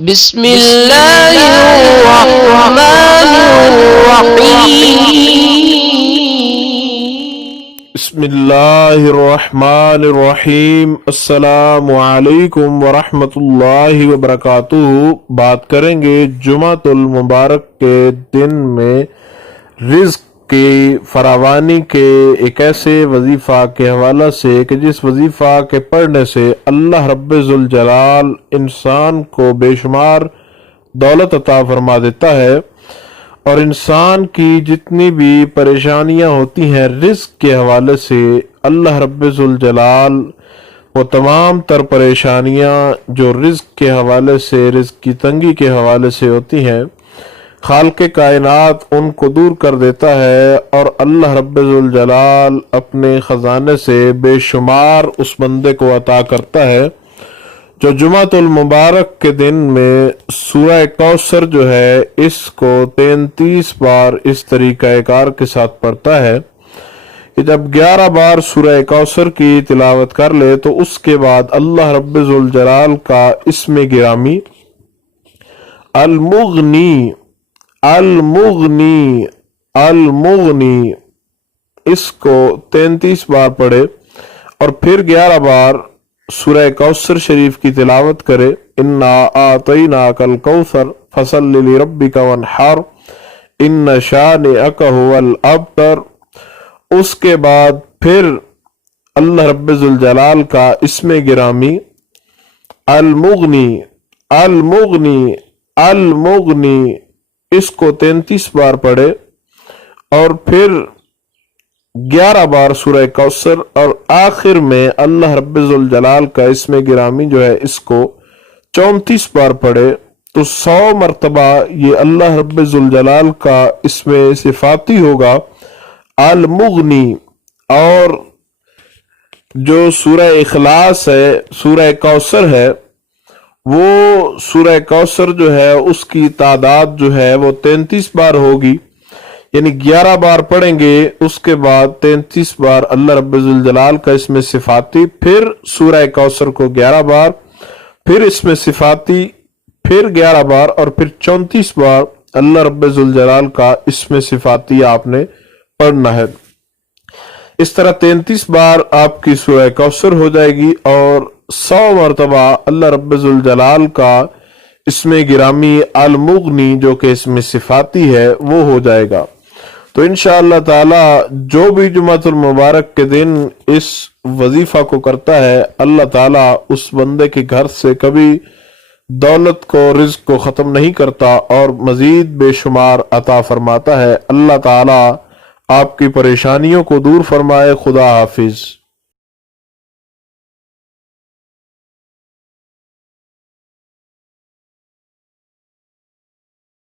بسم اللہ الرحمن الرحیم بسم اللہ الرحمن الرحیم۔ السلام علیکم ورحمۃ اللہ وبرکاتہ۔ بات کریں گے جمعۃ المبارک کے دن میں رزق کی فراوانی کے ایک ایسے وظیفہ کے حوالہ سے کہ جس وظیفہ کے پڑھنے سے اللہ رب ذوالجلال انسان کو بے شمار دولت عطا فرما دیتا ہے، اور انسان کی جتنی بھی پریشانیاں ہوتی ہیں رزق کے حوالے سے اللہ رب ذوالجلال وہ تمام تر پریشانیاں جو رزق کے حوالے سے، رزق کی تنگی کے حوالے سے ہوتی ہیں، خالق کائنات ان کو دور کر دیتا ہے، اور اللہ رب ذوالجلال اپنے خزانے سے بے شمار اس بندے کو عطا کرتا ہے جو جمعۃ المبارک کے دن میں سورہ کوثر جو ہے اس کو 33 بار اس طریقہ کار کے ساتھ پڑھتا ہے کہ جب 11 بار سورہ کوثر کی تلاوت کر لے تو اس کے بعد اللہ رب ذوالجلال کا اسم گرامی المغنی المغنی المغنی اس کو 33 بار پڑھے، اور پھر 11 بار سورہ کوثر شریف کی تلاوت کرے، انا اعطیناک الکوثر فصل لربک وانحر ان شانئک ھو الابتر۔ اس کے بعد پھر اللہ رب ذوالجلال کا اسم گرامی المغنی المغنی المغنی اس کو 33 بار پڑھے، اور پھر 11 بار سورہ کوثر، اور آخر میں اللہ رب ذوالجلال کا اسم گرامی جو ہے اس کو 34 بار پڑھے، تو 100 مرتبہ یہ اللہ رب ذوالجلال کا اسم صفاتی ہوگا المغنی۔ اور جو سورہ اخلاص ہے، سورہ کوثر ہے، وہ سورہ کوثر جو ہے اس کی تعداد جو ہے وہ 33 بار ہوگی، یعنی 11 بار پڑھیں گے، اس کے بعد 33 بار اللہ رب ذوالجلال کا اسم صفاتی، پھر سورہ کوثر کو 11 بار، پھر اسم صفاتی، پھر 11 بار، اور پھر 34 بار اللہ رب ذوالجلال کا اسم صفاتی آپ نے پڑھنا ہے۔ اس طرح 33 بار آپ کی سورہ کوثر ہو جائے گی، اور 100 مرتبہ اللہ رب ذوالجلال کا اسم گرامی المغنی جو کہ اسم صفاتی ہے وہ ہو جائے گا۔ تو انشاءاللہ تعالی جو بھی جمعۃ المبارک کے دن اس وظیفہ کو کرتا ہے، اللہ تعالی اس بندے کے گھر سے کبھی دولت کو، رزق کو ختم نہیں کرتا، اور مزید بے شمار عطا فرماتا ہے۔ اللہ تعالی آپ کی پریشانیوں کو دور فرمائے۔ خدا حافظ۔